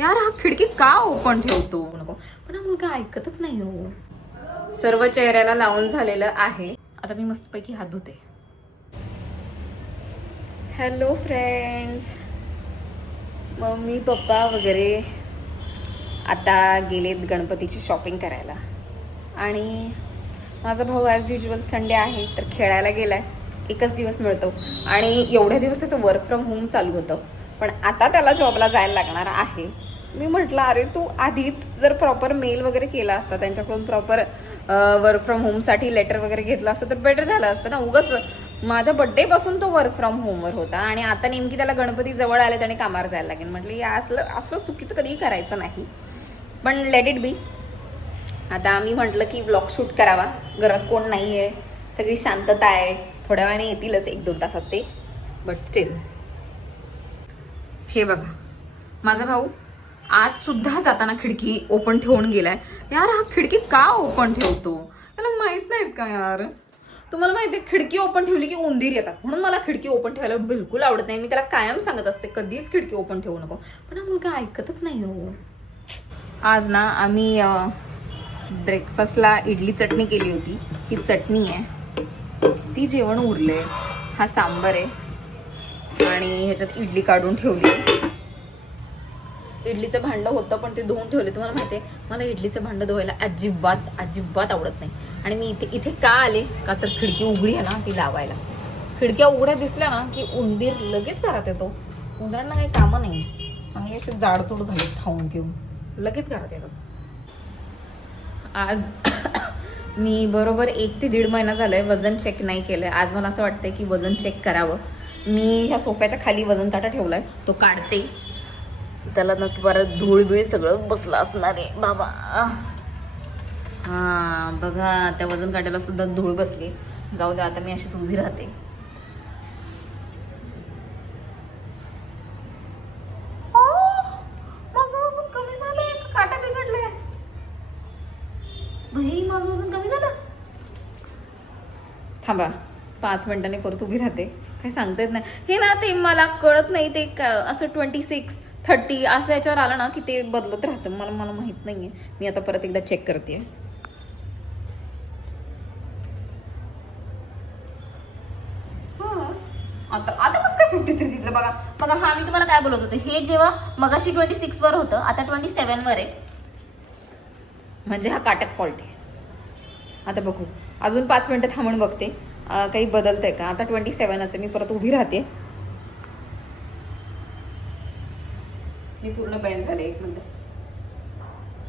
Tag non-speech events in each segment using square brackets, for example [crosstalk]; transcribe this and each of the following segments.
यार हा खिडकी का ओपन ठेवतो? नको. पण हा मुलगा ऐकतच नाही हो. सर्व चेहऱ्याला लावून झालेलं आहे. आता मी मस्तपैकी हात धुते. हॅलो फ्रेंड्स मम्मी पप्पा वगैरे आता गेलेत गणपतीची शॉपिंग करायला. आणि माझा भाऊ ॲज युजल संडे आहे तर खेळायला गेलाय. एकच दिवस मिळतो. आणि एवढ्या दिवस त्याचं वर्क फ्रॉम होम चालू होतं. पण आता त्याला जॉबला जायला लागणार आहे. मी म्हटलं अरे तू आधीच जर प्रॉपर मेल वगैरे केला असता त्यांच्याकडून प्रॉपर वर्क फ्रॉम होमसाठी लेटर वगैरे घेतलं असतं तर बेटर झालं असतं ना. उगच माझ्या बड्डे पासून तो वर्क फ्रॉम होमवर होता आणि आता नेमकी त्याला गणपती जवळ आले त्याने कामावर जायला लागेल म्हटलं या असलं असलं चुकीचं कधीही करायचं नाही. पण लेट इट बी आता आम्ही म्हटलं की ब्लॉग शूट करावा. घरात कोण नाही आहे सगळी शांतता आहे. थोड्या वेळाने येतीलच एक दोन तासात ते. बट स्टील हे बघा. माझा भाऊ आज सुद्धा जाताना खिडकी ओपन ठेवून गेलाय. यार हा खिडकी का ओपन ठेवतो? त्याला माहीत नाहीत का यार? तुम्हाला माहिती आहे खिडकी ओपन ठेवली की उंदीर येतात. म्हणून मला खिडकी ओपन ठेवायला बिलकुल आवडत नाही. मी त्याला कायम सांगत असते कधीच खिडकी ओपन ठेवू नको. पण हा मुलगा ऐकतच नाही हो. आज ना आम्ही ब्रेकफास्टला इडली चटणी केली होती. ही चटणी आहे. ती जेवण उरले हा सांबर आहे. आणि ह्याच्यात इडली काढून ठेवली. आहे. इडलीचं भांडं होतं पण ते धुवून ठेवले. तुम्हाला माहिती आहे मला इडलीचं भांडं धुवायला अजिबात अजिबात आवडत नाही. आणि मी इथे इथे का आले? का तर खिडकी उघडी आहे ना ती लावायला. खिडक्या उघड्या दिसल्या ना की उंदीर लगेच घरात येतो. उंदरांना काही कामं नाही. चांगले असे जाडचूड झाले खाऊन पिऊन. लगेच घरात येतात. आज [coughs] मी बरोबर एक ते दीड महिना झालाय वजन चेक नाही केलंय. आज मला असं वाटतंय की वजन चेक करावं. मी ह्या सोफ्याच्या खाली वजन काटा ठेवलाय. तो काढते. त्याला ना परत धूळ बिळ सगळं बसलं असणार आहे बाबा. हा बघा त्या वजन काट्याला सुद्धा धूळ बसली. जाऊ दे आता मी अशीच उभी राहते. माझं वजन कमी काटा माझं वजन कमी झालं. थांबा पाच मिनिटांनी परत उभी राहते. काही सांगता येत नाही. हे ना ते मला कळत नाही ते का- असं ट्वेंटी सिक्स थर्टी असं याच्यावर आलं ना की ते बदलत राहतं. मला मला माहीत आहे मी आता परत एकदा चेक करते आता आता कसं काय फिफ्टी थ्री दिसलं? बघा बघा हा मी तुम्हाला काय बोलत होते? हे जेव्हा मगाशी ट्वेंटी सिक्स वर होतं आता ट्वेंटी सेवन वर आहे. म्हणजे हा काट्यात फॉल्ट आहे. आता बघू. अजून पाच मिनिटं थांबून बघते. काही बदलतंय का? आता ट्वेंटी सेवनच आहे. मी परत उभी राहते. मी पूर्ण बँड झाले एक मिनिट.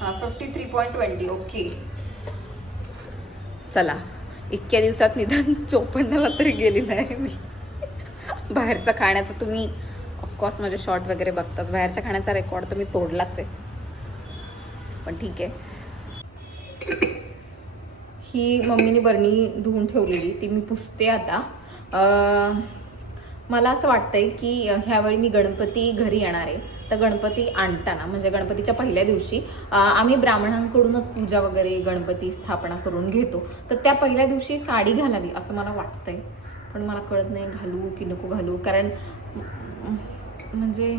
हां fifty three point twenty okay. चला इतक्या दिवसात निदान चोपन्नला तरी गेलेलं आहे मी. बाहेरचं खाण्याचं तुम्ही ऑफकोर्स माझे शॉर्ट वगैरे बघताच. बाहेरच्या खाण्याचा रेकॉर्ड तर मी तोडलाच आहे. पण ठीक आहे. ही मम्मीने बरणी धुवून ठेवलेली ती मी पुसते आता. मला असं वाटतंय की ह्यावेळी मी गणपती घरी येणार आहे. तर गणपती आणताना म्हणजे गणपतीच्या पहिल्या दिवशी आम्ही ब्राह्मणांकडूनच पूजा वगैरे गणपती स्थापना करून घेतो. तर त्या पहिल्या दिवशी साडी घालावी असं मला वाटतंय. पण मला कळत नाही घालू की नको घालू. कारण म्हणजे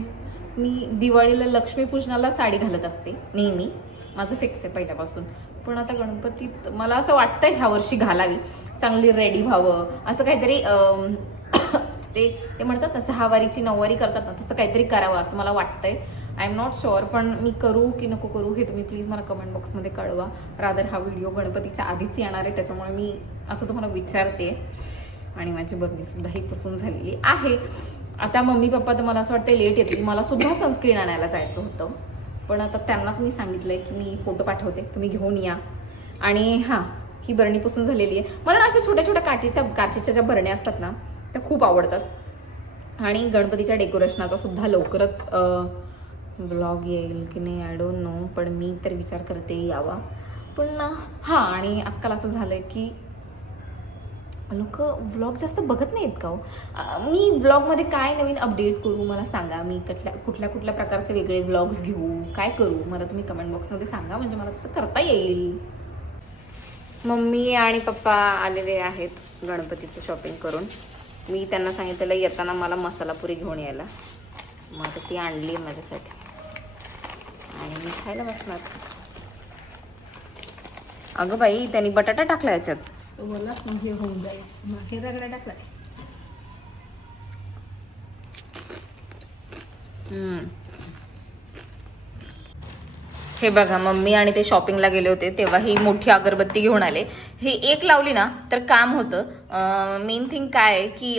मी दिवाळीला लक्ष्मीपूजनाला साडी घालत असते नेहमी. माझं फिक्स आहे पहिल्यापासून. पण आता गणपतीत मला असं वाटतंय ह्या वर्षी घालावी. चांगली रेडी व्हावं. असं काहीतरी ते ते म्हणतात ना सहावारीची नऊवारी करतात ना तसं काहीतरी करावं असं मला वाटतंय. आय एम नॉट शुअर पण मी करू की नको करू हे तुम्ही प्लीज मला कमेंट बॉक्समध्ये कळवा. रादर हा व्हिडिओ गणपतीच्या आधीच येणार आहे त्याच्यामुळे मी असं तुम्हाला विचारते. आणि माझी बरणीसुद्धा ही पसंत झालेली आहे. आता मम्मी पप्पा तर मला असं वाटतं लेट येतील. मला सुद्धा सनस्क्रीन आणायला जायचं होतं. पण आता त्यांनाच मी सांगितलं आहे की मी फोटो पाठवते. तुम्ही घेऊन या. आणि हां ही बरणी पुसून झालेली आहे. मला ना अशा छोट्या छोट्या काठीच्या काचेच्या ज्या बरण्या असतात ना त्या खूप आवडतात. आणि गणपतीच्या डेकोरेशनाचा सुद्धा लवकरच ब्लॉग येईल की नाही आय डोंट नो पण मी तर विचार करते यावा. पण हां आणि आजकाल असं झालं आहे की लोक व्लॉग जास्त बघत नाहीत का हो? मी व्लॉगमध्ये काय नवीन अपडेट करू मला सांगा. मी कुठल्या कुठल्या कुठल्या प्रकारचे वेगळे व्लॉग्स घेऊ? काय करू? मला तुम्ही कमेंट बॉक्समध्ये सांगा. म्हणजे मला तसं करता येईल. मम्मी आणि पप्पा आलेले आहेत गणपतीचं शॉपिंग करून. मी त्यांना सांगितलेलं येताना मला मसाला पुरी घेऊन यायला. मग आता ती आणली आहे माझ्यासाठी. आणि मी खायला बसणार. अगं बाई त्यांनी बटाटा टाकला याच्यात. तो बोला मग हे होऊन जाईल. मग रगडा टाकला. हम्म. हे बघा मम्मी आणि ते शॉपिंगला गेले होते तेव्हा ही मोठी अगरबत्ती घेऊन आले. ही एक लावली ना तर काम होतं. मेन थिंग काय आहे की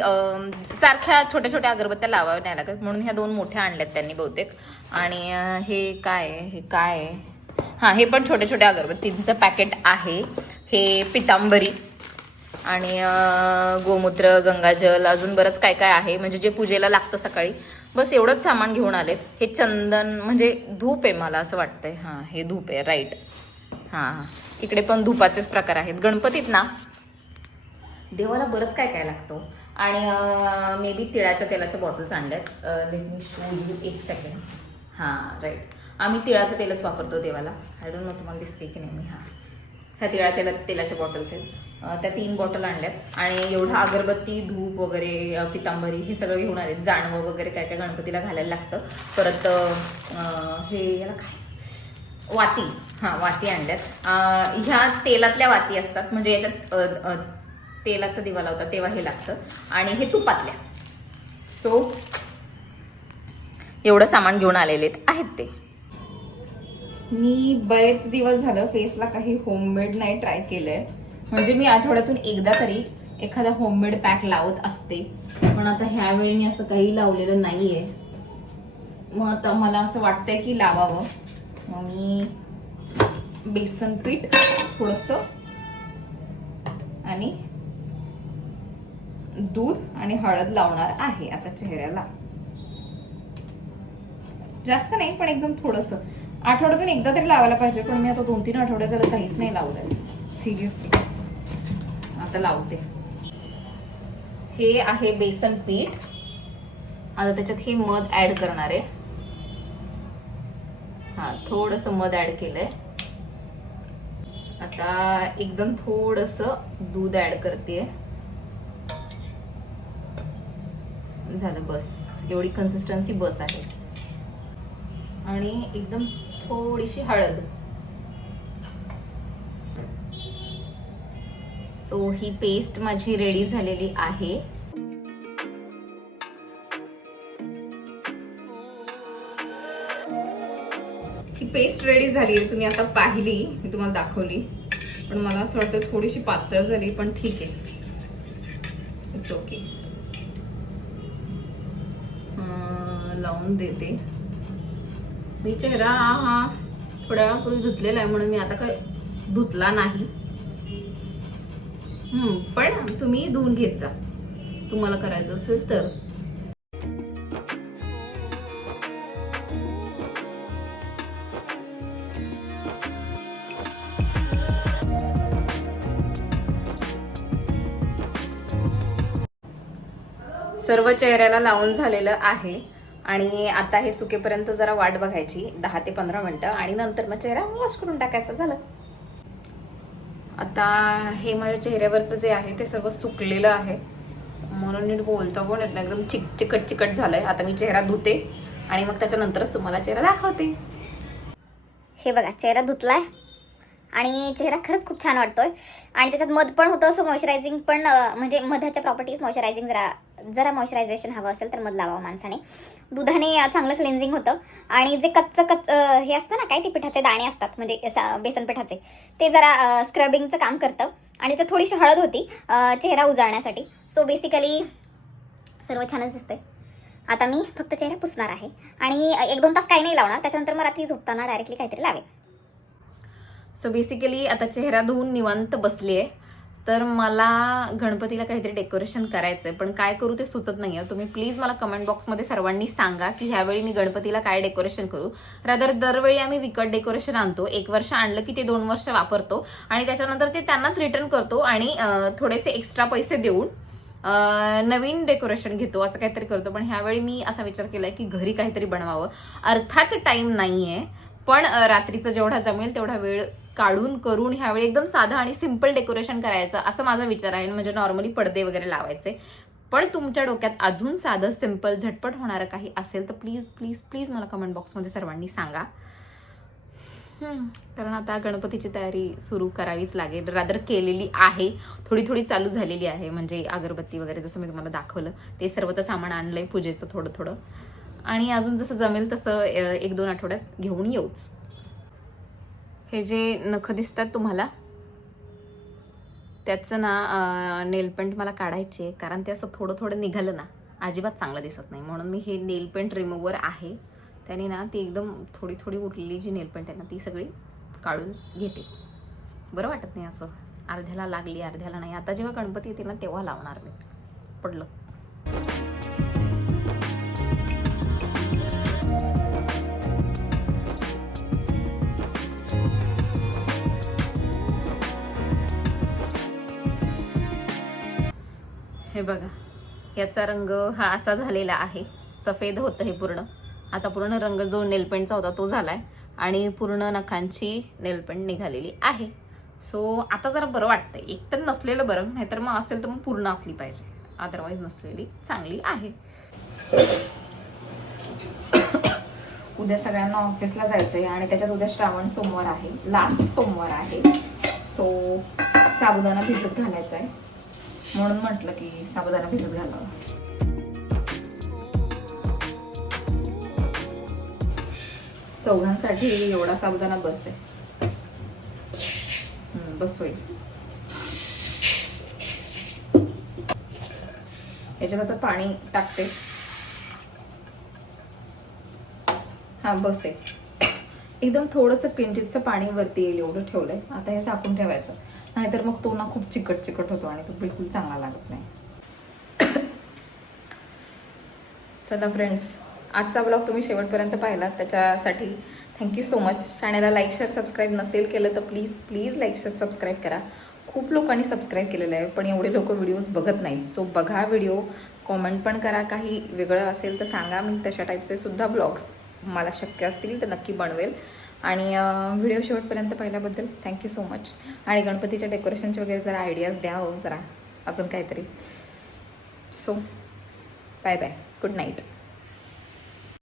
सारख्या छोट्या छोट्या अगरबत्त्या लावाव्या नाही लागत. म्हणून ह्या दोन मोठ्या आणल्यात त्यांनी बहुतेक. आणि हे काय आहे? हे काय हां हे पण छोट्या छोट्या अगरबत्तींचं पॅकेट आहे. हे पितांबरी आणि गोमूत्र गंगाजल अजून बरंच काय काय आहे. म्हणजे जे पूजेला लागतं सकाळी. बस एवढंच सामान घेऊन आलेत. हे चंदन म्हणजे धूप आहे मला असं वाटतंय. हां हे धूप आहे राईट हां हां. इकडे पण धुपाचेच प्रकार आहेत. गणपतीत ना देवाला बरंच काय काय लागतो. आणि मे बी तिळाच्या तेलाच्या बॉटल्स आणल्यात. लेट मी शो यू एक सेकंड हां राईट आम्ही तिळाचं तेलच वापरतो देवाला. आय डोंट नो तुम्हाला दिसते की नाही मी हां. ह्या तिळाच्या तेला तेलाच्या बॉटल्स आहेत. त्या तीन बॉटल आणल्यात. आणि एवढा अगरबत्ती धूप वगैरे पितांबरी हे सगळं घेऊन आले जाणवं वगैरे काय काय गणपतीला घालायला लागतं. परत हे याला काय? वाती. हां वाती आणल्यात. ह्या तेलातल्या वाती असतात. म्हणजे याच्यात तेलाचा दिवा लावतात तेव्हा हे लागतं. आणि हे तुपातल्या. सो एवढं सामान घेऊन आलेले आहेत. ते. मी बरेच दिवस झालं फेसला काही होममेड नाही ट्राय केलं आहे म्हणजे मी आठवड्यातून एकदा तरी एखादा होममेड पॅक लावत असते. पण आता ह्यावेळी मी असं काही लावलेलं नाहीये. मग आता मला असं वाटतंय की लावावं. मग मी बेसन पीठ थोडस आणि दूध आणि हळद लावणार आहे आता चेहऱ्याला. जास्त नाही पण एकदम थोडस. आठवड्यातून एकदा तरी लावायला पाहिजे पण मी आता दोन तीन आठवड्या झालं काहीच नाही लावलंय. सिरियसली आता लावते. हे आहे बेसन पीठ. आता त्याच्यात हे मध ऍड करणार आहे. हा थोडस मध ऍड केलंय. आता एकदम थोडस दूध ऍड करते झालं बस. एवढी कन्सिस्टन्सी बस आहे. आणि एकदम थोडीशी हळद. सो ही पेस्ट माझी रेडी झालेली आहे. ही पेस्ट रेडी झाली आहे तुम्ही आता पाहिली मी तुम्हाला दाखवली. पण मला असं वाटतं थोडीशी पातळ झाली पण ठीक आहे. इट्स ओके लावून देते. मी चेहरा हा थोड्या वेळापूर्वी धुतलेला आहे म्हणून मी आता काय धुतला नाही. पण तुम्ही धुवून घेत जा. तुम्हाला करायचं असेल तर. सर्व चेहऱ्याला लावून झालेलं आहे आणि आता हे सुकेपर्यंत जरा वाट बघायची. दहा ते पंधरा मिनटं आणि नंतर मग चेहरा वॉश करून टाकायचा. झालं. आता हे माझ्या चेहऱ्यावरचं जे आहे ते सर्व सुकलेलं आहे. म्हणून नीट बोलतो पण येत नाही एकदम चिक चिकट चिकट झालं आहे आता मी चेहरा धुते आणि मग त्याच्यानंतरच तुम्हाला चेहरा दाखवते. हे बघा चेहरा धुतलाय आणि चेहरा खरंच खूप छान वाटतोय. आणि त्याच्यात मध पण होतं असं मॉइश्चरायझिंग पण म्हणजे मधाच्या प्रॉपर्टीज मॉइश्चरायझिंग जरा जरा मॉइश्चरायझेशन हवं असेल तर मध लावावं हो माणसाने. दुधाने चांगलं क्लेन्झिंग होतं. आणि जे कच्चं कच्च हे असतं ना काय ते पिठाचे दाणे असतात म्हणजे सा- बेसन पिठाचे ते जरा स्क्रबिंगचं काम करतं. आणि त्याच्यात थोडीशी हळद होती चेहरा उजाळण्यासाठी. सो बेसिकली सर्व छानच दिसतंय. आता मी फक्त चेहरा पुसणार आहे. आणि एक दोन तास काही नाही लावणार त्याच्यानंतर मग रात्री झोपताना डायरेक्टली काहीतरी लावेल सो बेसिकली आता चेहरा धुवून निवांत बसली आहे तर मला गणपतीला काहीतरी डेकोरेशन करायचं आहे पण काय करू ते सुचत नाही आहे तुम्ही प्लीज मला कमेंट बॉक्समध्ये सर्वांनी सांगा की ह्यावेळी मी गणपतीला काय डेकोरेशन करू. रादर दरवेळी आम्ही विकट डेकोरेशन आणतो. एक वर्ष आणलं की ते दोन वर्ष वापरतो आणि त्याच्यानंतर ते त्यांनाच रिटर्न करतो आणि थोडेसे एक्स्ट्रा पैसे देऊन नवीन डेकोरेशन घेतो असं काहीतरी करतो. पण ह्यावेळी मी असा विचार केलाय की घरी काहीतरी बनवावं. अर्थात टाइम नाहीये पण रात्रीचं जेवढा जमेल तेवढा वेळ काढून करून ह्यावेळी एकदम साधं आणि सिंपल डेकोरेशन करायचं असं माझा विचार आहे. म्हणजे नॉर्मली पडदे वगैरे लावायचे. पण तुमच्या डोक्यात अजून साधं सिंपल झटपट होणारं काही असेल तर प्लीज प्लीज प्लीज मला कमेंट बॉक्समध्ये सर्वांनी सांगा. कारण आता गणपतीची तयारी सुरू करावीच लागेल. रादर केलेली आहे. थोडी थोडी चालू झालेली आहे. म्हणजे अगरबत्ती वगैरे जसं मी तुम्हाला दाखवलं ते सर्व तर सामान आणलंय पूजेचं थोडं थोडं. आणि अजून जसं जमेल तसं एक दोन आठवड्यात घेऊन येऊच. हे जे नख दिसतात तुम्हाला त्याचं ना नेलपेंट मला काढायचे आहे कारण ते असं थोडं थोडं निघालं ना अजिबात चांगलं दिसत नाही. म्हणून मी हे नेलपेंट रिमूव्हर आहे. त्याने ना ती एकदम थोडी थोडी उरलेली जी नेलपेंट आहे ना ती सगळी काढून घेते. बरं वाटत नाही असं. अर्ध्याला लागली अर्ध्याला नाही. आता जेव्हा गणपती येते ना तेव्हा लावणार मी. पडलं. हे बघा याचा रंग हा असा झालेला आहे. सफेद होतं हे पूर्ण. आता पूर्ण रंग जो नेलपेंटचा होता तो झाला आहे आणि पूर्ण नखांची नेलपेंट निघालेली आहे. सो आता जरा बरं वाटतंय. एक तर नसलेलं बरं नाहीतर मग असेल तर मग पूर्ण असली पाहिजे. अदरवाईज नसलेली चांगली आहे. उद्या सगळ्यांना ऑफिसला जायचं आहे आणि त्याच्यात उद्या श्रावण सोमवार आहे. लास्ट सोमवार आहे. सो साबुदाणा भिजत घालायचा आहे म्हणून म्हटलं की साबुदाणा भिजत घालावा. चौघांसाठी एवढा साबुदाणा बस आहे. बस होईल. याच्यात आता पाणी टाकते. हा बस आहे. एकदम थोडंसं किंचितचं पाणी वरती येईल एवढं ठेवलंय. आता हे झाकून ठेवायचं. नाहीतर मग तो ना खूप चिकट चिकट होतो आणि तो बिलकुल चांगला लागत नाही. चला फ्रेंड्स आजचा ब्लॉग तुम्ही शेवटपर्यंत पाहिला. त्याच्यासाठी थँक्यू सो मच चॅनेलला लाईक शेअर सबस्क्राईब नसेल केलं तर please please like share subscribe करा. खूप लोकांनी सबस्क्राईब केलेलं आहे पण एवढे लोक व्हिडिओज बघत नाहीत. सो बघा व्हिडिओ कॉमेंट पण करा. काही वेगळं असेल तर सांगा. मी तशा टाईपचे सुद्धा ब्लॉग्स मला शक्य असतील तर नक्की बनवेल. आणि व्हिडिओ शेवटपर्यंत पाहिल्याबद्दल थँक्यू सो मच आणि गणपतीच्या डेकोरेशनचे वगैरे जरा आयडियाज द्या हो जरा. अजून काहीतरी. So bye bye good night